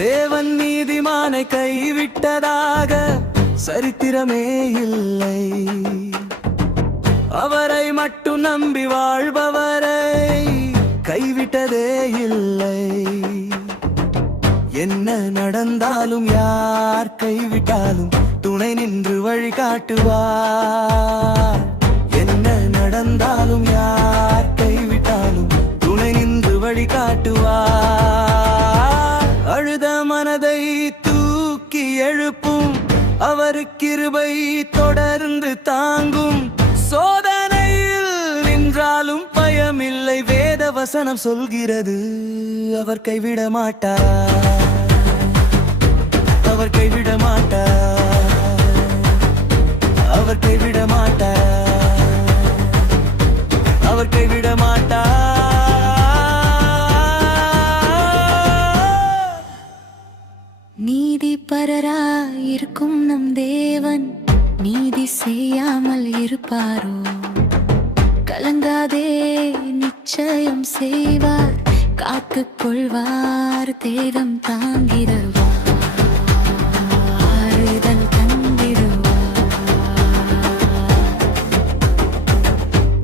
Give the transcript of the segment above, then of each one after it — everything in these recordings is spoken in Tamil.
தேவன் நீதிமானை கைவிட்டதாக சரித்திரமே இல்லை. அவரை மட்டும் நம்பி வாழ்பவரை கைவிட்டதே இல்லை. என்ன நடந்தாலும் யார் கைவிட்டாலும் துணை நின்று வழிகாட்டுவார். என்ன நடந்தாலும் யார் கைவிட்டாலும் துணை நின்று வழிகாட்டுவார். அழுத மனதை தூக்கி எழுப்பும் அவர் கிருபை தொடர்ந்து தாங்கும். சோதனையில் நின்றாலும் பயமில்லை, வேத வசனம் சொல்கிறது அவர் கைவிட மாட்டார். அவர் கைவிட மாட்டார். அவர் கைவிட மாட்டார். அவர் கைவிட மாட்டார். நீதிபரராயிருக்கும் நம் தேவன் நீதி செய்யாமல் இருப்பாரோ? கலங்காதே, நிச்சயம் செய்வார், காத்துக் கொள்வார், தேகம் தாங்கிடுவார், ஆறுதல் தந்திடுவார்.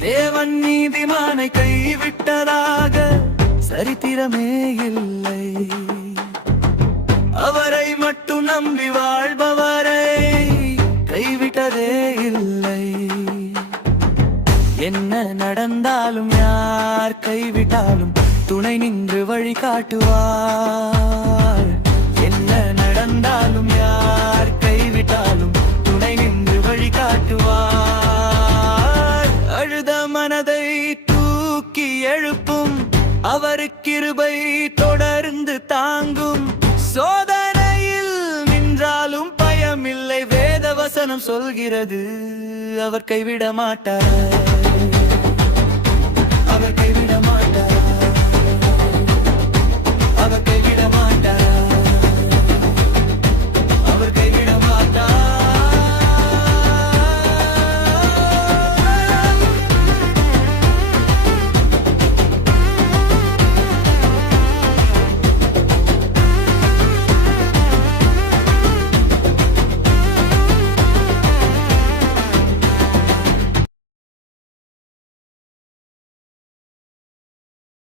தேவன் நீதிமானை கைவிட்டதாக சரித்திரமே இல்லை. அவரை மட்டும் நம்பி வாழ்பவரை கைவிட்டதே இல்லை. என்ன நடந்தாலும் யார் கைவிட்டாலும் துணை நின்று வழிகாட்டுவார். என்ன நடந்தாலும் யார் கைவிட்டாலும் துணை நின்று வழிகாட்டுவார். அழுத மனதை தூக்கி எழுப்பும் அவர் கிருபை தொடர்ந்து தாங்கும். சோதனையில் நின்றாலும் பயமில்லை, வேத வசனம் சொல்கிறது அவர் கைவிட மாட்டார்.